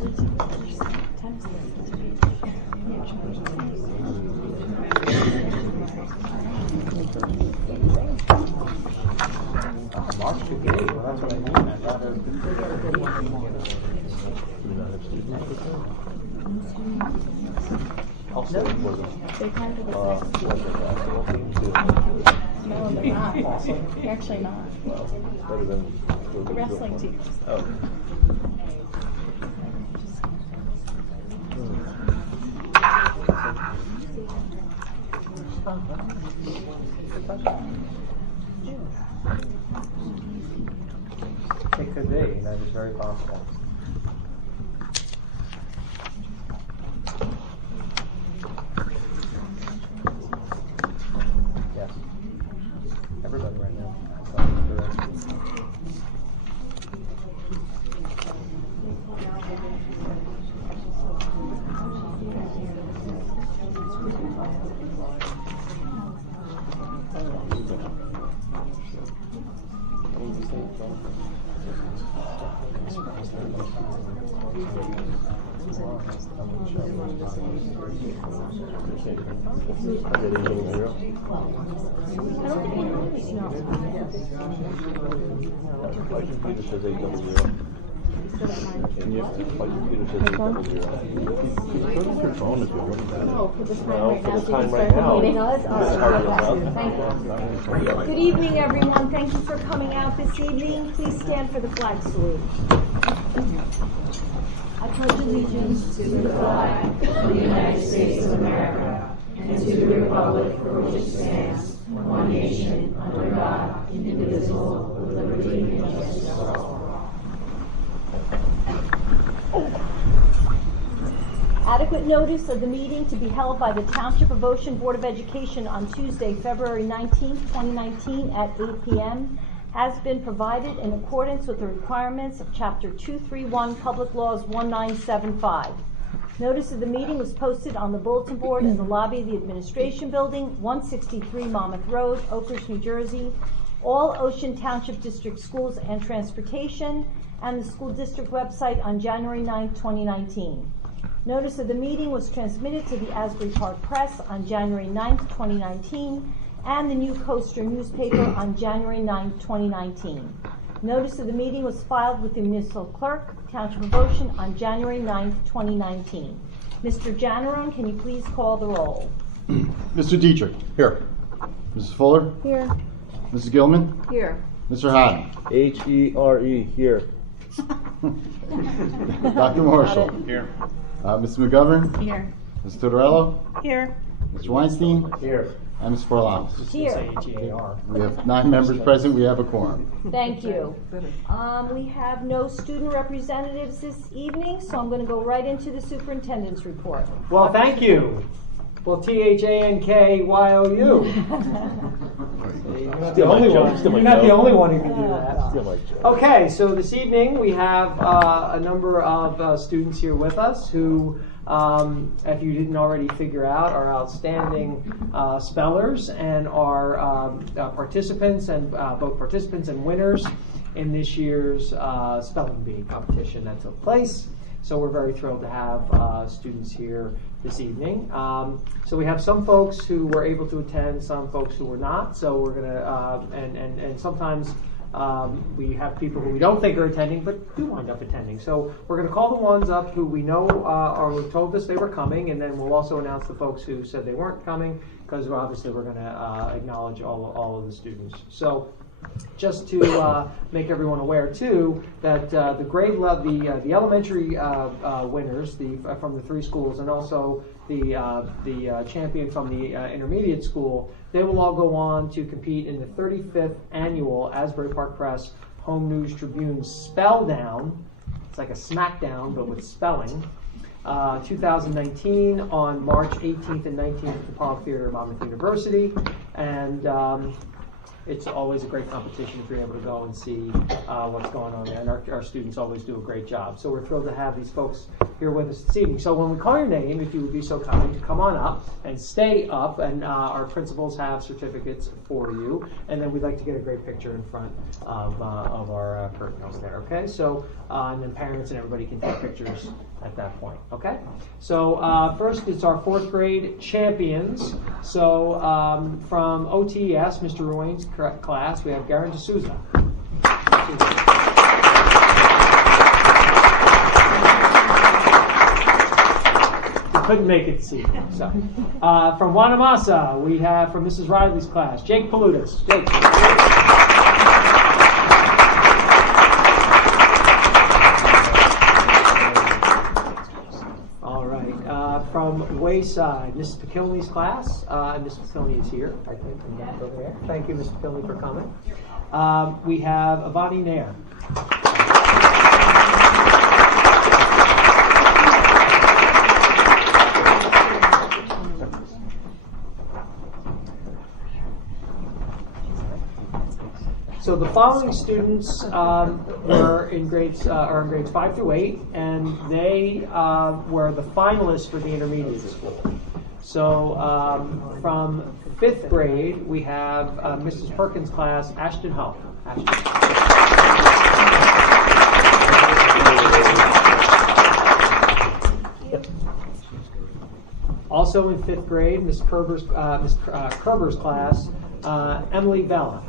March the gate, well, that's what I mean. I thought it also, They kind of no, they're not. They're actually not. Better than The wrestling teams. Oh. It could be, that is very possible. Yes. Everybody right now. My computer says 800. And your computer says 800. Put up your phone if you're looking at it. Oh, for the time No, right for now. the So time you right start now. the meeting. Oh, that's awesome. Thank Thank you. you. Good evening, everyone. Thank you for coming out this evening. Please stand for the flag salute. I pledge allegiance to the flag of the United States of America and to the republic for which it stands, one nation, under God, indivisible, with liberty and justice for all. Adequate notice of the meeting to be held by the Township of Ocean Board of Education on Tuesday, February 19, 2019 at 8 p.m. has been provided in accordance with the requirements of Chapter 231 Public Laws 1975. Notice of the meeting was posted on the bulletin board in the lobby of the Administration Building, 163 Monmouth Road, Oakridge, New Jersey. All Ocean Township District Schools and Transportation, and the school district website on January 9, 2019. Notice of the meeting was transmitted to the Asbury Park Press on January 9, 2019, and the New Coaster newspaper on January 9, 2019. Notice of the meeting was filed with the municipal clerk, Township of Ocean, on January 9, 2019. Mr. Janarone, can you please call the roll? Mr. Dietrich. Here. Mrs. Fuller. Here. Mrs. Gilman. Here. Mr. Haddon. H-E-R-E, here. Dr. Marshall. Here. Mr. McGovern. Here. Mr. Tortorello. Here. Mr. Weinstein. Here. And Ms. Forlanis. Here. We have 9 members present. We have a quorum. Thank you. We have no student representatives this evening, so I'm going to go right into the superintendent's report. Well, thank you. Well, THANKYOU. You're not the only one. You're not the only one who can do that. Still like Joe. Okay, so this evening we have a number of students here with us who, if you didn't already figure out, are outstanding spellers and are participants and both participants and winners in this year's spelling bee competition that took place. So we're very thrilled to have students here this evening. So we have some folks who were able to attend, some folks who were not. So we're gonna, and sometimes we have people who we don't think are attending, but do wind up attending. So we're gonna call the ones up who we know or who told us they were coming, and then we'll also announce the folks who said they weren't coming, because obviously we're gonna acknowledge all of the students. So just to make everyone aware too, that the grade level, the elementary winners, from the 3 schools, and also the champion from the intermediate school, they will all go on to compete in the 35th annual Asbury Park Press Home News Tribune Spell Down. It's like a smackdown, but with spelling. 2019 on March 18th and 19th at the Pollock Theater at Monmouth University, and it's always a great competition if you're able to go and see what's going on there. And our students always do a great job. So we're thrilled to have these folks here with us this evening. So when we call your name, if you would be so kind to come on up and stay up, and our principals have certificates for you. And then we'd like to get a great picture in front of our curtain over there. Okay, so and then parents and everybody can take pictures at that point. Okay, so first it's our 4th grade champions. So from OTES, Mr. Ruane's class, we have Garen D'Souza. Couldn't make it this evening. So, from Wanamasa, we have from Mrs. Riley's class, Jake Palutis. Jake. All right. From Wayside, Mrs. McKinley's class. Mrs. McKinley is here, I think. Over there. Thank you, Mrs. McKinley, for coming. We have Avani Nair. So the following students were in grades 5 through 8, and they were the finalists for the intermediate school. So from 5th grade, we have Mrs. Perkins' class, Ashton Hull. Also in 5th grade, Miss Kerber's class, Emily Bella.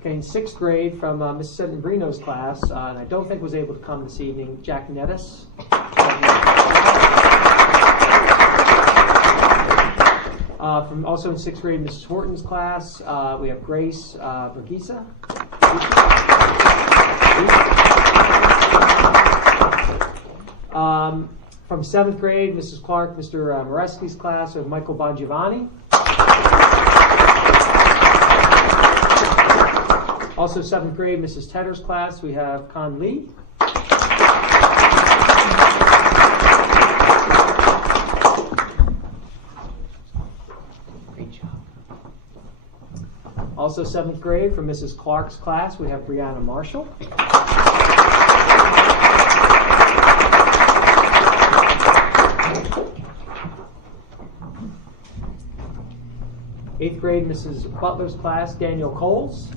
Okay, in 6th grade from Miss Settembrino's class, and I don't think was able to come this evening, Jack Nettis. From also in 6th grade, Mrs. Horton's class, we have Grace Vergisa. From 7th grade, Mrs. Clark, Mr. Moreski's class, we have Michael Bongiovanni. Also 7th grade, Mrs. Tedder's class, we have Con Lee. Great job. Also 7th grade, from Mrs. Clark's class, we have Brianna Marshall. Eighth grade, Mrs. Butler's class, Daniel Coles.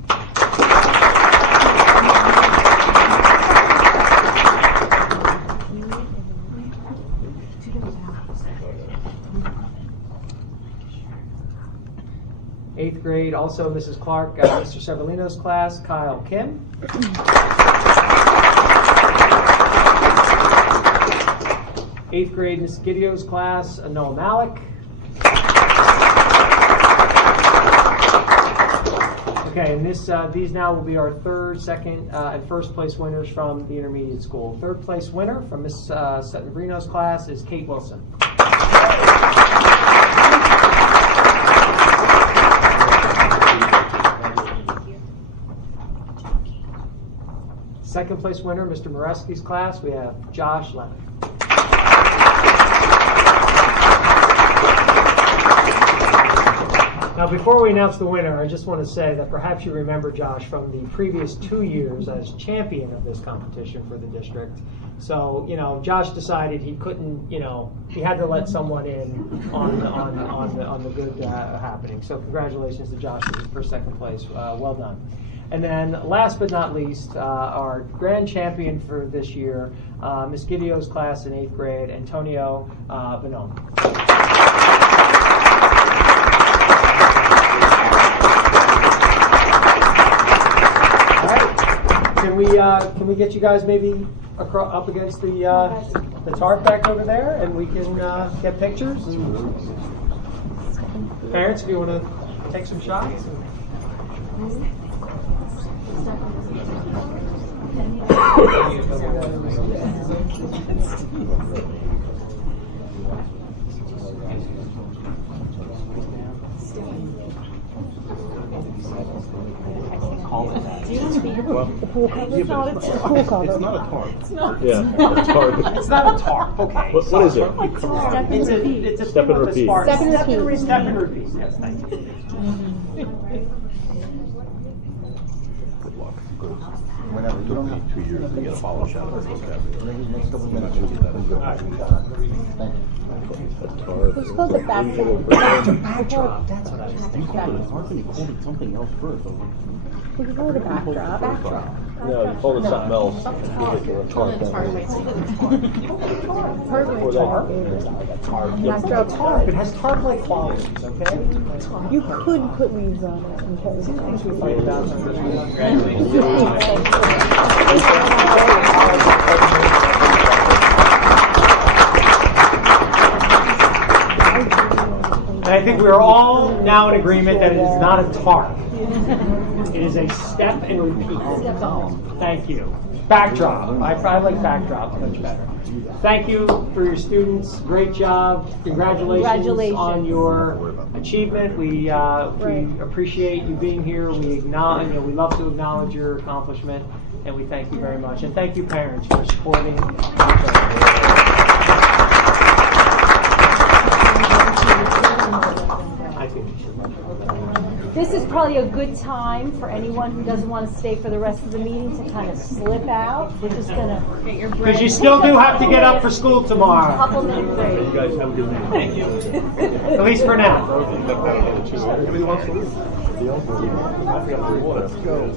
Eighth grade, also Mrs. Clark, Mr. Severino's class, Kyle Kim. Eighth grade, Ms. Gideo's class, Noah Malik. Okay, and these now will be our 3rd, 2nd, and 1st place winners from the intermediate school. 3rd place winner from Ms. Settembrino's class is Kate Wilson. 2nd place winner, Mr. Moreski's class, we have Josh Leonard. Now, before we announce the winner, I just want to say that perhaps you remember Josh from the previous 2 years as champion of this competition for the district. So, Josh decided he couldn't, he had to let someone in on the good happening. So, congratulations to Josh for 2nd place. Well done. And then, last but not least, our grand champion for this year, Ms. Gideo's class in 8th grade, Antonio Bonone. Can we get you guys maybe up against the tarp back over there, and we can get pictures? Parents, if you want to take some shots. call it that. Well, The pool cover? yeah, but It's not a pool cover. it's not a tarp. It's not. Yeah, it's hard. It's not a tarp, okay. What is it? Step and repeat. It's a Step thing and with repeat. a spark. Step and repeat. Step and repeat, yes, thank you. Good luck. Whenever it took me 2 years to get a polish out of it. Next couple minutes, you'll get that. It's called the backdrop. Backdrop, that's what I was thinking. You called it a tarp and you called it something else first. We can call it a backdrop. No, you called it something else. Call it a tarp. Backdrop. Tarp, it has tarp-like qualities, okay? You could put leaves on it and carry it. Things we fight about sometimes. And I think we are all now in agreement that it is not a tarp. It is a step and repeat. Thank you. Backdrop. I like backdrop much better. Thank you for your students. Great job. Congratulations on your achievement. We appreciate you being here. We acknowledge, we love to acknowledge your accomplishment, and we thank you very much. And thank you, parents, for supporting. This is probably a good time for anyone who doesn't want to stay for the rest of the meeting to kind of slip out. We're just going to Get your break. Because you still do have to get up for school tomorrow, couple minute break. You guys have a good night. Thank you. at least for now. Everybody wants to leave. Let's go.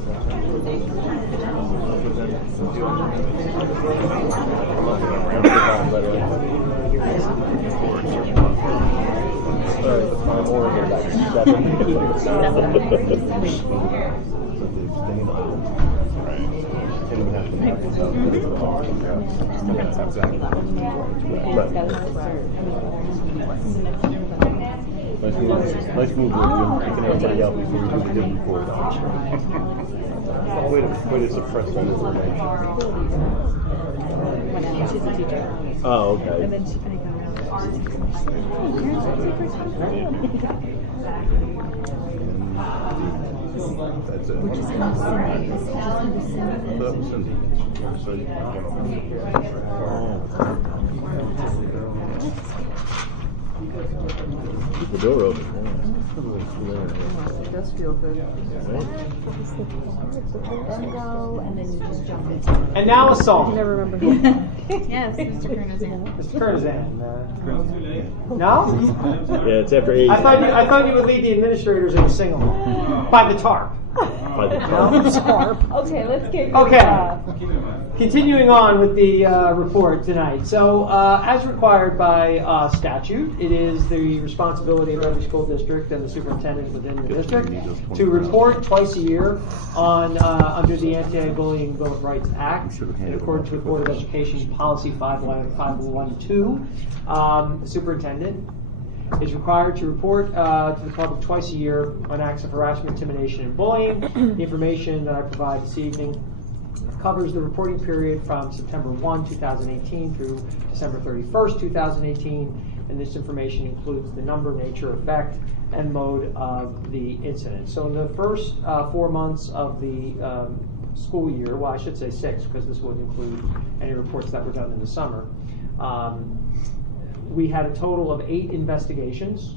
Nice move, Jim. Taking everybody out before we do the different before. Way to suppress that information. She's a teacher. Oh, okay. And then I That's it. We're just going to send this. That was Cindy. So you keep the door open. It does feel good. Then go, and then you just jump in. And now a song. Never remember who. Yes, Mr. Kernizan. Mr. Kernizan. No? Yeah, it's after 8. I thought you would lead the administrators in a sing-along by the tarp. By the Okay, let's get Okay. Continuing on with the report tonight. So, as required by statute, it is the responsibility of every school district and the superintendent within the district to report twice a year on under the Anti-Bullying Bill of Rights Act in accordance with Board of Education Policy 512. The superintendent is required to report to the public twice a year on acts of harassment, intimidation, and bullying. The information that I provide this evening covers the reporting period from September 1, 2018 through December 31st, 2018, and this information includes the number, nature, effect, and mode of the incident. So in the first 4 months of the school year, well, I should say 6, because this would include any reports that were done in the summer, we had a total of 8 investigations,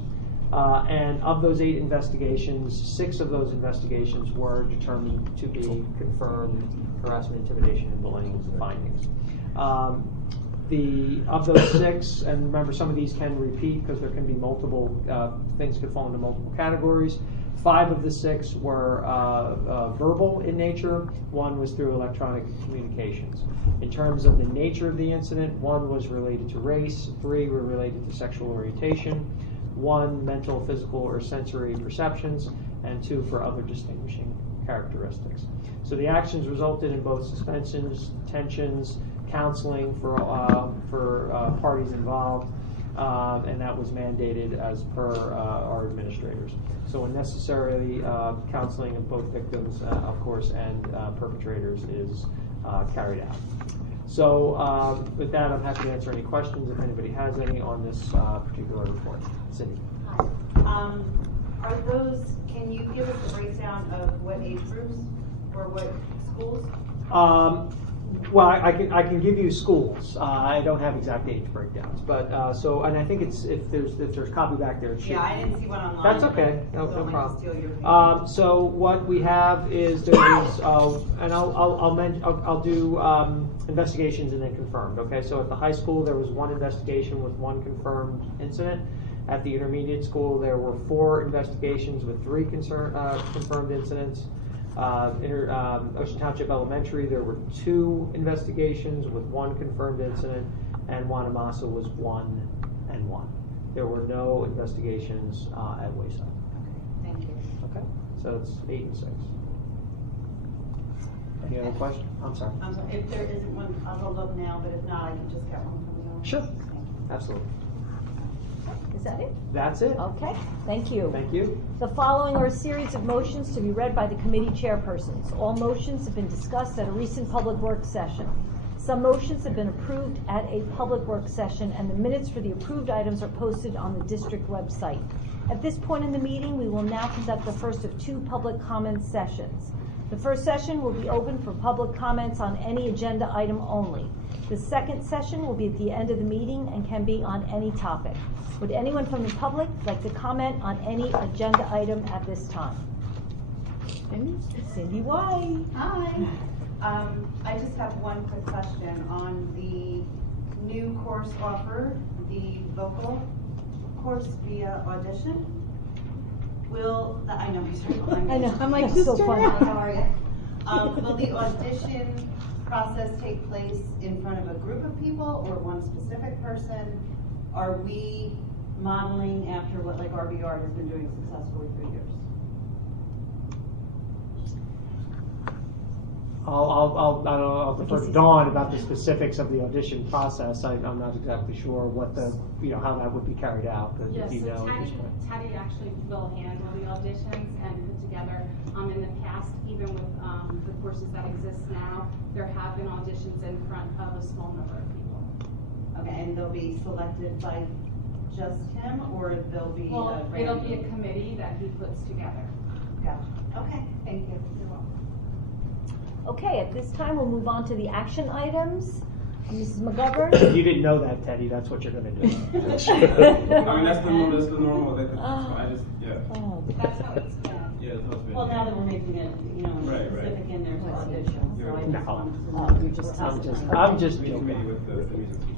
and of those 8 investigations, 6 of those investigations were determined to be confirmed harassment, intimidation, and bullying findings. Of those 6, and remember some of these can repeat because there can be multiple, things could fall into multiple categories. 5 of the 6 were verbal in nature. 1 was through electronic communications. In terms of the nature of the incident, 1 was related to race, 3 were related to sexual orientation, 1 mental, physical, or sensory perceptions, and 2 for other distinguishing characteristics. So the actions resulted in both suspensions, detentions, counseling for parties involved, and that was mandated as per our administrators. So unnecessary counseling of both victims, of course, and perpetrators is carried out. So with that, I'm happy to answer any questions if anybody has any on this particular report. Cindy. Are those, can you give us a breakdown of what age groups? Or what schools? Well, I can give you schools. I don't have exact age breakdowns, but and I think it's if there's copy back there. It should. Yeah, I didn't see one online. That's okay. No so I'm gonna problem. steal your So what we have is there is, and I'll do investigations and then confirmed. Okay, so at the high school there was one investigation with one confirmed incident. At the intermediate school there were 4 investigations with 3 confirmed incidents. Ocean Township Elementary, there were 2 investigations with 1 confirmed incident, and Wanamasa was 1 and 1. There were no investigations at Wayside. Thank you. Okay, so it's 8 and 6. Any other questions? I'm sorry. I'm sorry, if there isn't one, I'll hold up now, but if not, I can just get one from you. Sure. Absolutely. Is that it? That's it. Okay, thank you. Thank you. The following are a series of motions to be read by the committee chairpersons. All motions have been discussed at a recent public works session. Some motions have been approved at a public works session, and the minutes for the approved items are posted on the district website. At this point in the meeting, we will now conduct the first of 2 public comment sessions. The first session will be open for public comments on any agenda item only. The second session will be at the end of the meeting and can be on any topic. Would anyone from the public like to comment on any agenda item at this time? Cindy Y. Hi. I just have one quick question on the new course offer, the vocal course via audition. I know he's I know. I'm like, That's so sister. funny. How are you? Will the audition process take place in front of a group of people or one specific person? Are we modeling after what like RBR has been doing successfully for years? I'll defer to Dawn about the specifics of the audition process. I'm not exactly sure what how that would be carried out. Yes, so Teddy actually will handle the auditions and put together. In the past, even with the courses that exist now, there have been auditions in front of a small number of people. Okay, and they'll be selected by just him, or they'll be Well, it'll be a committee that he puts together. Gotcha. Okay, thank you. You're welcome. Okay, at this time, we'll move on to the action items. Mrs. McGovern? You didn't know that, Teddy. That's what you're going to do. I mean, that's the normal. I just, yeah. Oh. That's how it's been. Yeah, that's how it's been. Well, now that we're making it, Right. specific in there for audition, so I No. just wanted to Oh, know. you're just I'm just Meet joking. committee with the music teachers.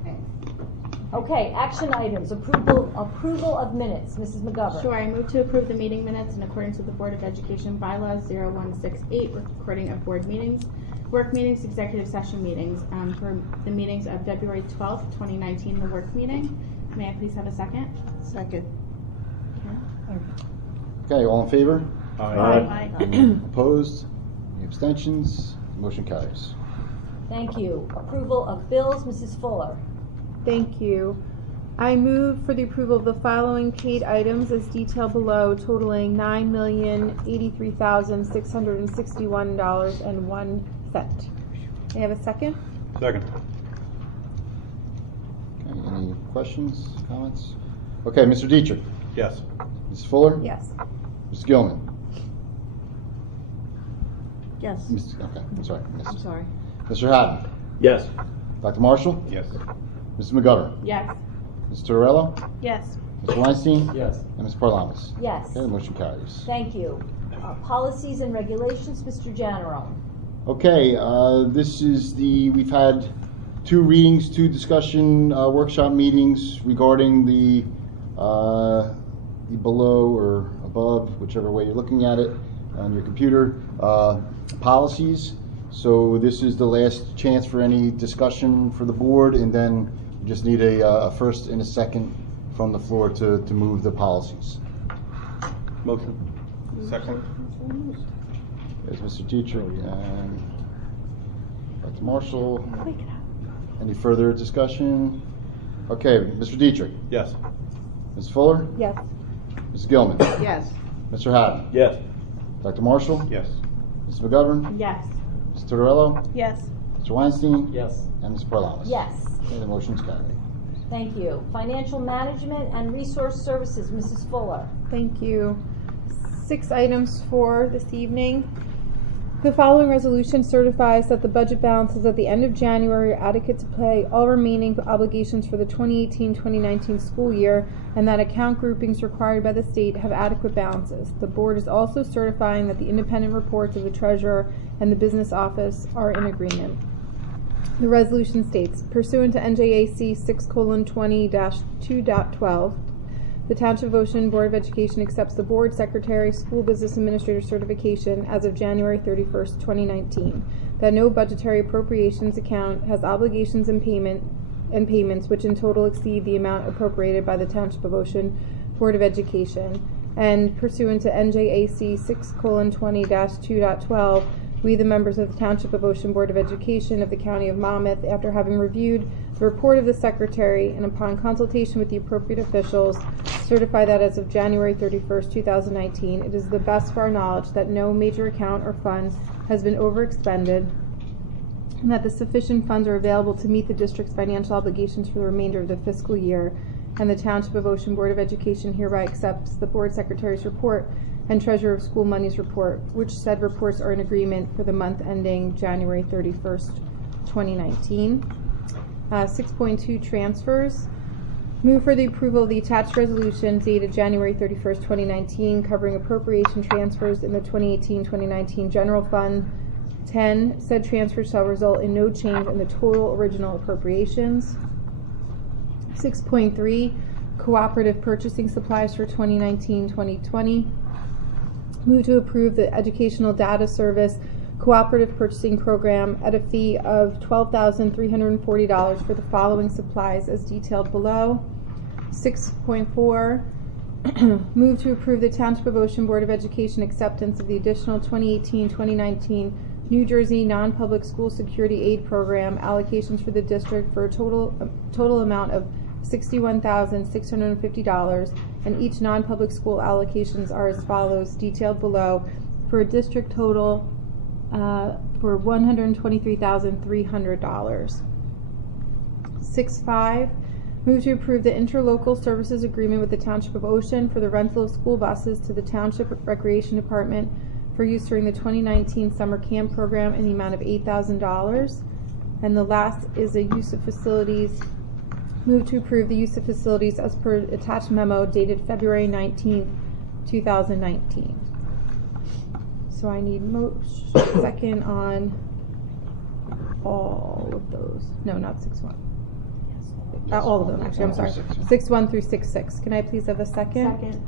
Okay. Okay, action items, approval of minutes. Mrs. McGovern? Sure, I move to approve the meeting minutes in accordance with the Board of Education bylaws 0168, recording of board meetings, work meetings, executive session meetings, for the meetings of February 12th, 2019, the work meeting. May I please have a second? Second. Okay, all in favor? Aye. Opposed? Any abstentions? Motion carries. Thank you. Approval of bills. Mrs. Fuller? Thank you. I move for the approval of the following paid items as detailed below, totaling $9,083,661.01. May I have a second? Second. Okay, any questions, comments? Okay, Mr. Dietrich? Yes. Ms. Fuller? Yes. Ms. Gilman? Yes. Okay, I'm sorry. I'm sorry. Mr. Haddon? Yes. Dr. Marshall? Yes. Mrs. McGovern? Yes. Mr. Torello? Yes. Mr. Weinstein? Yes. And Ms. Parlamas? Yes. Okay, the motion carries. Thank you. Policies and regulations. Mr. Janaro? Okay, this is we've had 2 readings, 2 discussion workshop meetings regarding the below or above, whichever way you're looking at it on your computer, policies. So this is the last chance for any discussion for the board, and then we just need a first and a second from the floor to move the policies. Motion. Second. There's Mr. Dietrich and Dr. Marshall. Any further discussion? Okay, Mr. Dietrich. Yes. Ms. Fuller? Yes. Ms. Gilman? Yes. Mr. Haddon? Yes. Dr. Marshall? Yes. Ms. McGovern? Yes. Mr. Torello? Yes. Mr. Weinstein? Yes. And Ms. Parlamas? Yes. Okay, the motion's carried. Thank you. Financial management and resource services. Mrs. Fuller? Thank you. 6 items for this evening. The following resolution certifies that the budget balances at the end of January are adequate to pay all remaining obligations for the 2018-2019 school year, and that account groupings required by the state have adequate balances. The board is also certifying that the independent reports of the treasurer and the business office are in agreement. The resolution states, pursuant to NJAC 6:20-2.12, the Township of Ocean Board of Education accepts the board secretary, school business administrator certification as of January 31st, 2019. That no budgetary appropriations account has obligations and payments which in total exceed the amount appropriated by the Township of Ocean Board of Education. And pursuant to NJAC 6:20-2.12, we, the members of the Township of Ocean Board of Education of the County of Monmouth, after having reviewed the report of the Secretary and upon consultation with the appropriate officials, certify that as of January 31st, 2019, it is the best of our knowledge that no major account or fund has been overexpended and that the sufficient funds are available to meet the district's financial obligations for the remainder of the fiscal year, and the Township of Ocean Board of Education hereby accepts the Board Secretary's report and Treasurer of School Monies report, which said reports are in agreement for the month ending January 31st, 2019. 6.2 transfers. Move for the approval of the attached resolution dated January 31st, 2019, covering appropriation transfers in the 2018-2019 General Fund 10. Said transfer shall result in no change in the total original appropriations. 6.3 cooperative purchasing supplies for 2019-2020. Move to approve the Educational Data Service Cooperative Purchasing Program at a fee of $12,340 for the following supplies as detailed below. 6.4 move to approve the Township of Ocean Board of Education acceptance of the additional 2018-2019 New Jersey Non-Public School Security Aid Program allocations for the district for a total amount of $61,650, and each non-public school allocations are as follows, detailed below, for a district total for $123,300. 6.5 move to approve the interlocal services agreement with the Township of Ocean for the rental of school buses to the Township Recreation Department for use during the 2019 summer camp program in the amount of $8,000. And the last is a use of facilities. Move to approve the use of facilities as per attached memo dated February 19th, 2019. So I need second on all of those. No, not 6.1. All of them, actually. I'm sorry. 6.1 through 6.6. Can I please have a second? Second.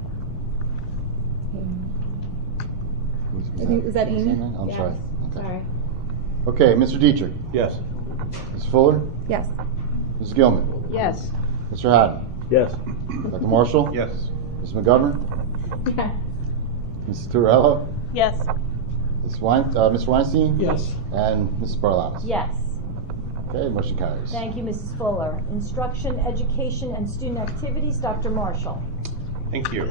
Is that Amy? I'm Yes. sorry. Okay. Sorry. Okay, Mr. Dietrich. Yes. Ms. Fuller. Yes. Mrs. Gilman. Yes. Mr. Haddon. Yes. Dr. Marshall. Yes. Ms. McGovern. Yes. Mrs. Turello. Yes. Mr. Weinstein. Yes. And Mrs. Barlanos. Yes. Okay, motion carries. Thank you, Mrs. Fuller. Instruction, education, and student activities, Dr. Marshall. Thank you.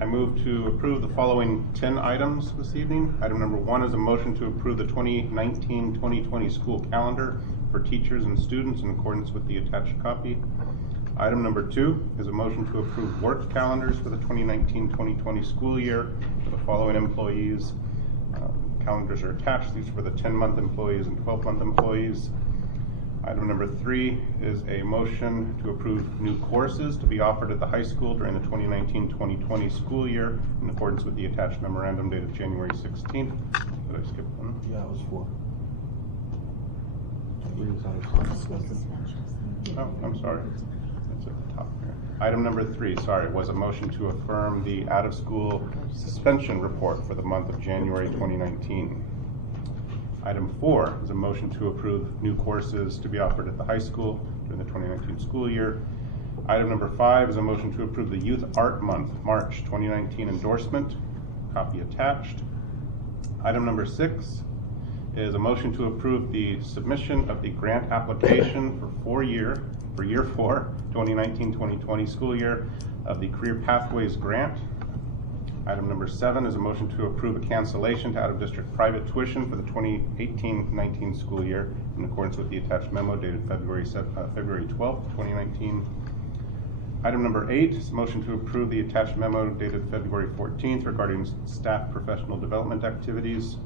I move to approve the following 10 items this evening. Item number 1 is a motion to approve the 2019-2020 school calendar for teachers and students in accordance with the attached copy. Item number 2 is a motion to approve work calendars for the 2019-2020 school year for the following employees. Calendars are attached. These are for the 10-month employees and 12-month employees. Item number 3 is a motion to approve new courses to be offered at the high school during the 2019-2020 school year in accordance with the attached memorandum dated January 16th. Did I skip one? Yeah, it was 4. Oh, I'm sorry. It's at the top here. Item number 3, was a motion to affirm the out-of-school suspension report for the month of January 2019. Item 4 is a motion to approve new courses to be offered at the high school during the 2019 school year. Item number 5 is a motion to approve the Youth Art Month, March 2019 endorsement, copy attached. Item number 6 is a motion to approve the submission of the grant application for year 4, 2019-2020 school year of the Career Pathways Grant. Item number 7 is a motion to approve a cancellation to out-of-district private tuition for the 2018-19 school year in accordance with the attached memo dated February 12th, 2019. Item number 8 is a motion to approve the attached memo dated February 14th regarding staff professional development activities.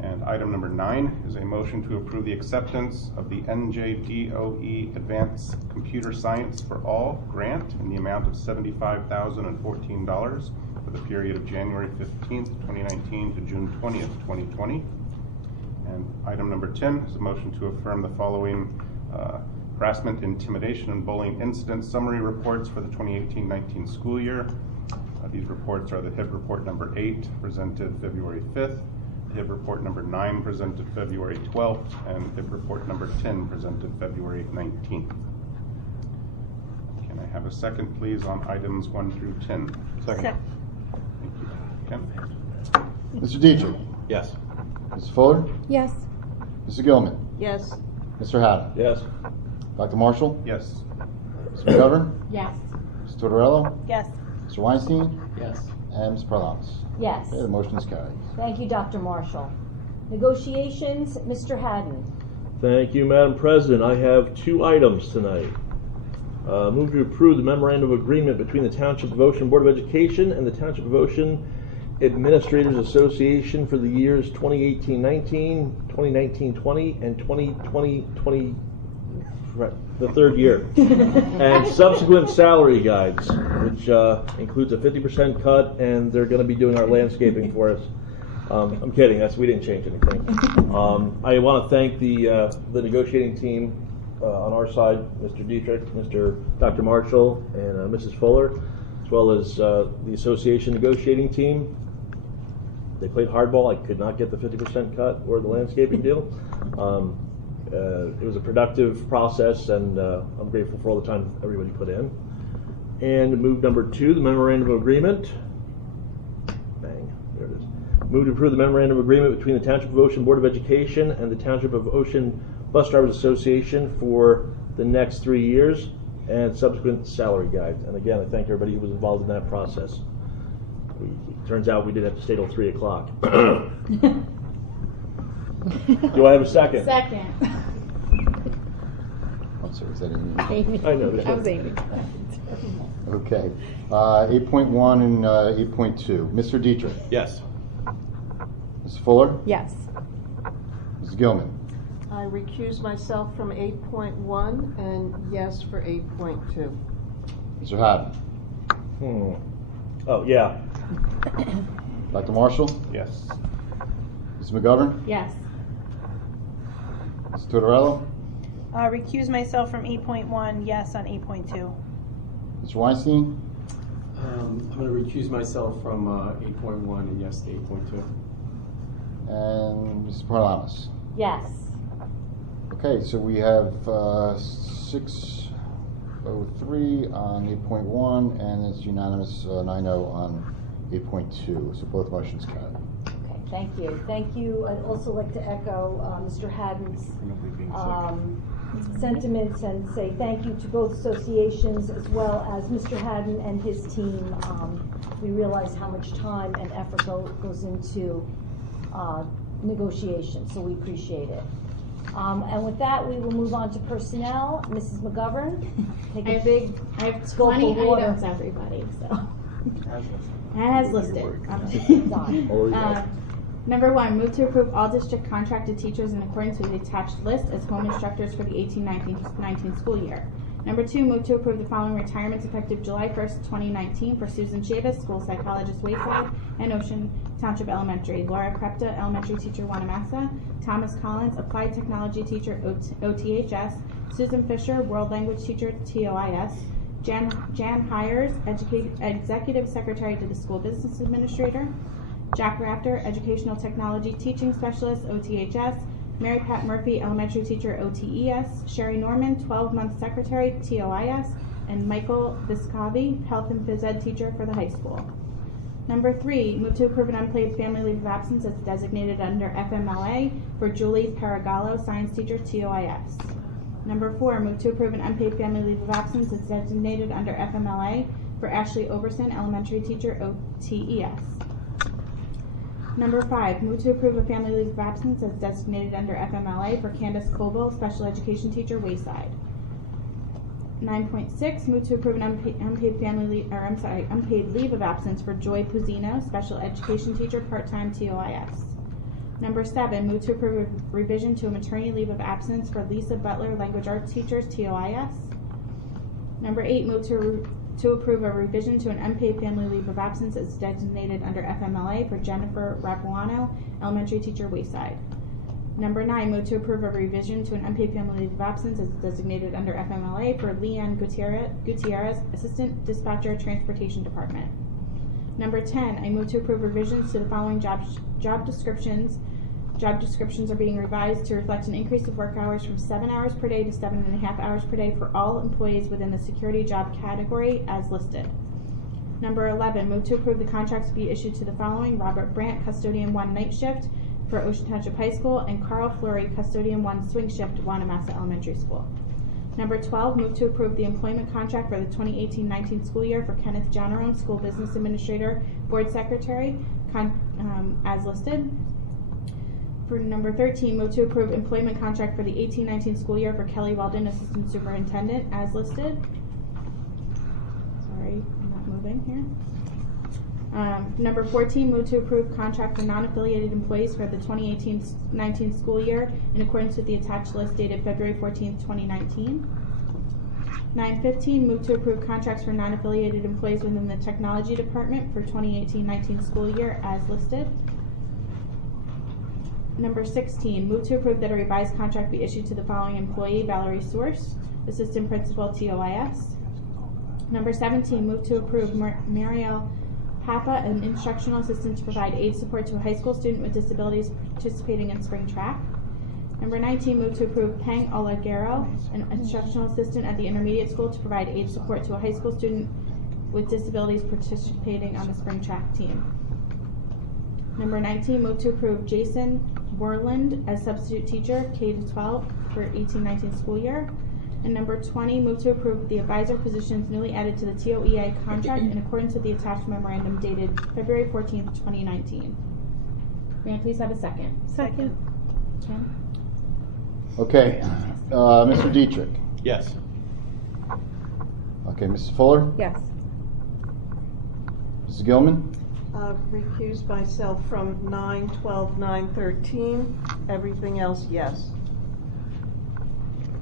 And item number 9 is a motion to approve the acceptance of the NJDOE Advanced Computer Science for All grant in the amount of $75,014 for the period of January 15th, 2019 to June 20th, 2020. And item number 10 is a motion to affirm the following harassment, intimidation, and bullying incident summary reports for the 2018-19 school year. These reports are the HIB report number 8, presented February 5th, HIB report number 9, presented February 12th, and HIB report number 10, presented February 19th. Can I have a second, please, on items 1 through 10? Second. Thank you. Ken? Mr. Dietrich? Yes. Mrs. Fuller? Yes. Mrs. Gilman? Yes. Mr. Haddon? Yes. Dr. Marshall? Yes. Mr. McGovern? Yes. Mr. Tortorello? Yes. Mr. Weinstein? Yes. And Ms. Paralamas? Yes. Okay, the motion is carried. Thank you, Dr. Marshall. Negotiations, Mr. Haddon. Thank you, Madam President. I have 2 items tonight. Move to approve the memorandum of agreement between the Township of Ocean Board of Education and the Township of Ocean Administrators Association for the years 2018-19, 2019-20, and 2020-20, the third year, and subsequent salary guides, which includes a 50% cut, and they're going to be doing our landscaping for us. I'm kidding. We didn't change anything. I want to thank the negotiating team on our side, Mr. Dietrich, Dr. Marshall, and Mrs. Fuller, as well as the association negotiating team. They played hardball. I could not get the 50% cut or the landscaping deal. It was a productive process, and I'm grateful for all the time everybody put in. And move number 2, the memorandum of agreement. Bang, there it is. Move to approve the memorandum of agreement between the Township of Ocean Board of Education and the Township of Ocean Bus Drivers Association for the next 3 years, and subsequent salary guides. And again, I thank everybody who was involved in that process. Turns out we didn't have to stay till 3 o'clock. Do I have a second? Second. I'm sorry, is that Amy? Amy. I know. That was Amy. Okay. 8.1 and 8.2. Mr. Dietrich? Yes. Mrs. Fuller? Yes. Mrs. Gilman? I recuse myself from 8.1 and yes for 8.2. Mr. Haddon? Oh, yeah. Dr. Marshall? Yes. Mrs. McGovern? Yes. Mr. Tortorello? Recuse myself from 8.1, yes on 8.2. Mr. Weinstein? I'm going to recuse myself from 8.1 and yes to 8.2. And Mrs. Paralamas? Yes. Okay, so we have 603 on 8.1, and it's unanimous 9-0 on 8.2. So both motions carry. Okay, thank you. Thank you. I'd also like to echo Mr. Haddon's sentiments and say thank you to both associations as well as Mr. Haddon and his team. We realize how much time and effort goes into negotiations, so we appreciate it. And with that, we will move on to personnel. Mrs. McGovern, take a big I have scope 20 of water. items, everybody, so. As listed. Number 1, move to approve all district contracted teachers in accordance with the attached list as home instructors for the 18-19 school year. Number 2, move to approve the following retirements effective July 1st, 2019 for Susan Chavis, school psychologist Wayside and Ocean Township Elementary, Laura Krepta, elementary teacher Wanamassa, Thomas Collins, applied technology teacher OTHS, Susan Fisher, world language teacher TOIS, Jan Hires, executive secretary to the school business administrator, Jack Raptor, educational technology teaching specialist OTHS, Mary Pat Murphy, elementary teacher OTES, Sherry Norman, 12-month secretary TOIS, and Michael Viscavi, health and phys ed teacher for the high school. Number 3, move to approve an unpaid family leave of absence as designated under FMLA for Julie Paragallo, science teacher TOIS. Number 4, move to approve an unpaid family leave of absence as designated under FMLA for Ashley Oberson, elementary teacher OTES. Number 5, move to approve a family leave of absence as designated under FMLA for Candace Coble, special education teacher Wayside. 9.6, move to approve an unpaid leave of absence for Joy Puzino, special education teacher, part-time TOIS. Number 7, move to approve a revision to a maternity leave of absence for Lisa Butler, language arts teachers, TOIS. Number 8, move to approve a revision to an unpaid family leave of absence as designated under FMLA for Jennifer Rapuano, elementary teacher, Wayside. Number 9, move to approve a revision to an unpaid family leave of absence as designated under FMLA for Leanne Gutierrez, assistant dispatcher, transportation department. Number 10, I move to approve revisions to the following job descriptions. Job descriptions are being revised to reflect an increase of work hours from 7 hours per day to 7.5 hours per day for all employees within the security job category as listed. Number 11, move to approve the contracts to be issued to the following: Robert Brandt, Custodian 1 night shift for Ocean Township High School, and Carl Fleury, Custodian 1 swing shift, Wanamassa Elementary School. Number 12, move to approve the employment contract for the 2018-19 school year for Kenneth Janarone, School Business Administrator, Board Secretary, as listed. For number 13, move to approve employment contract for the 18-19 school year for Kelly Weldon, Assistant Superintendent, as listed. Sorry, I'm not moving here. Number 14, move to approve contract for non-affiliated employees for the 2018-19 school year in accordance with the attached list dated February 14th, 2019. 9:15, move to approve contracts for non-affiliated employees within the technology department for 2018-19 school year as listed. Number 16, move to approve that a revised contract be issued to the following employee: Valerie Source, Assistant Principal, TOIS. Number 17, move to approve Marielle Papa, an instructional assistant to provide aid support to a high school student with disabilities participating in spring track. Number 19, move to approve Peng Olagero, an instructional assistant at the intermediate school to provide aid support to a high school student with disabilities participating on the spring track team. Number 19, move to approve Jason Borland as substitute teacher, K-12 for 18-19 school year. And number 20, move to approve the advisor positions newly added to the TOEI contract in accordance with the attached memorandum dated February 14th, 2019. May I please have a second? Second. Kim? Okay, Mr. Dietrich. Yes. Okay, Mrs. Fuller? Yes. Mrs. Gilman? Recuse myself from 9, 12, 9, 13. Everything else, yes.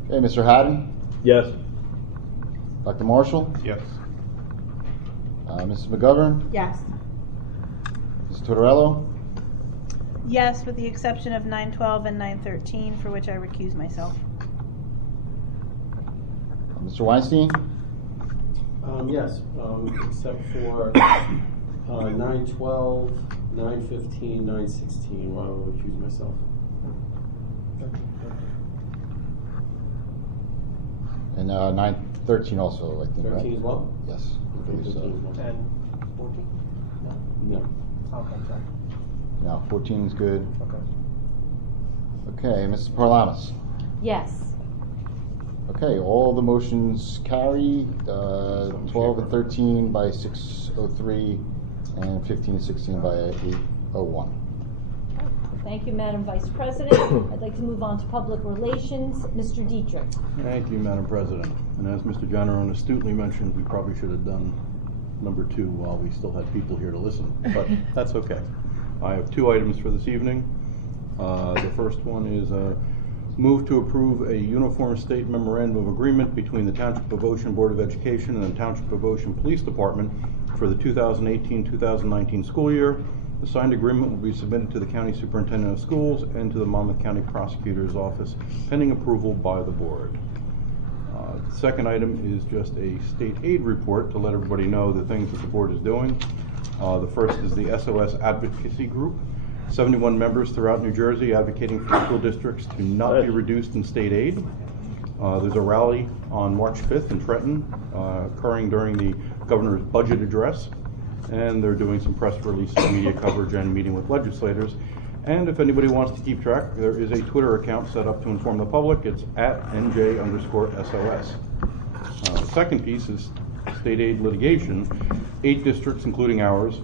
Okay, Mr. Haddon? Yes. Dr. Marshall? Yes. Mrs. McGovern? Yes. Mrs. Tortorello? Yes, with the exception of 9:12 and 9:13, for which I recuse myself. Mr. Weinstein? Yes, except for 9:12, 9:15, 9:16, where I will recuse myself. And 9:13 also, I think, 13 right? as well? Yes. I believe so. 13 as well. And 14? No. Okay, sorry. No, 14 is good. Okay. Okay, Mrs. Parlamas? Yes. Okay, all the motions carry, 12 and 13 by 603, and 15 and 16 by 801. Thank you, Madam Vice President. I'd like to move on to public relations. Mr. Dietrich. Thank you, Madam President. And as Mr. Janarone astutely mentioned, we probably should have done number 2 while we still had people here to listen, but that's okay. I have 2 items for this evening. The first one is move to approve a uniform state memorandum of agreement between the Township of Ocean Board of Education and the Township of Ocean Police Department for the 2018-2019 school year. The signed agreement will be submitted to the County Superintendent of Schools and to the Monmouth County Prosecutor's Office pending approval by the board. The second item is just a state aid report to let everybody know the things that the board is doing. The first is the SOS Advocacy Group. 71 members throughout New Jersey advocating for school districts to not be reduced in state aid. There's a rally on March 5th in Trenton occurring during the governor's budget address, and they're doing some press releases, media coverage, and meeting with legislators. And if anybody wants to keep track, there is a Twitter account set up to inform the public. It's @NJ_SOS. The second piece is state aid litigation. 8 districts, including ours,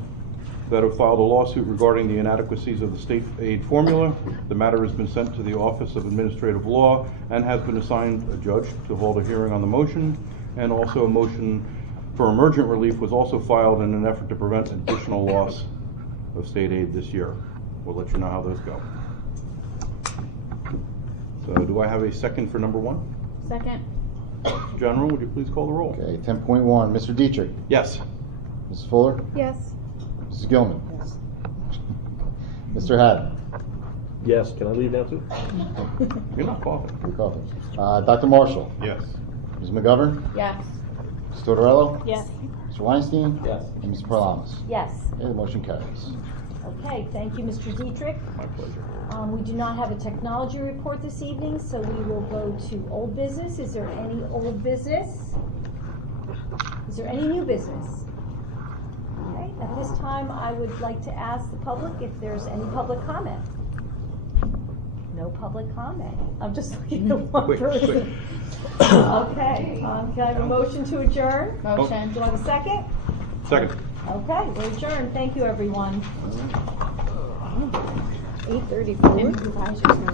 that have filed a lawsuit regarding the inadequacies of the state aid formula. The matter has been sent to the Office of Administrative Law and has been assigned a judge to hold a hearing on the motion, and also a motion for emergent relief was also filed in an effort to prevent additional loss of state aid this year. We'll let you know how those go. So do I have a second for number 1? Second. Mr. General, would you please call the roll? Okay, 10.1, Mr. Dietrich, Yes. Mrs. Fuller, Yes. Mrs. Gilman, Yes. Mr. Haddon, Yes, can I leave now too? You're not coughing. your coffee. Dr. Marshall, Yes. Ms. McGovern, Yes. Mr. Tortorello, Yes. Mr. Weinstein, Yes. and Mrs. Parlamas. Yes. Okay, the motion carries. Okay, thank you, Mr. Dietrich. My pleasure. We do not have a technology report this evening, so we will go to old business. Is there any old business? Is there any new business? Okay, at this time, I would like to ask the public if there's any public comment. No public comment. I'm just looking at one Quick, quick. person. Okay, can I have a motion to adjourn? Motion. Do I have a second? Second. Okay, we're adjourned. Thank you, everyone. 8:34. Supervisor's gonna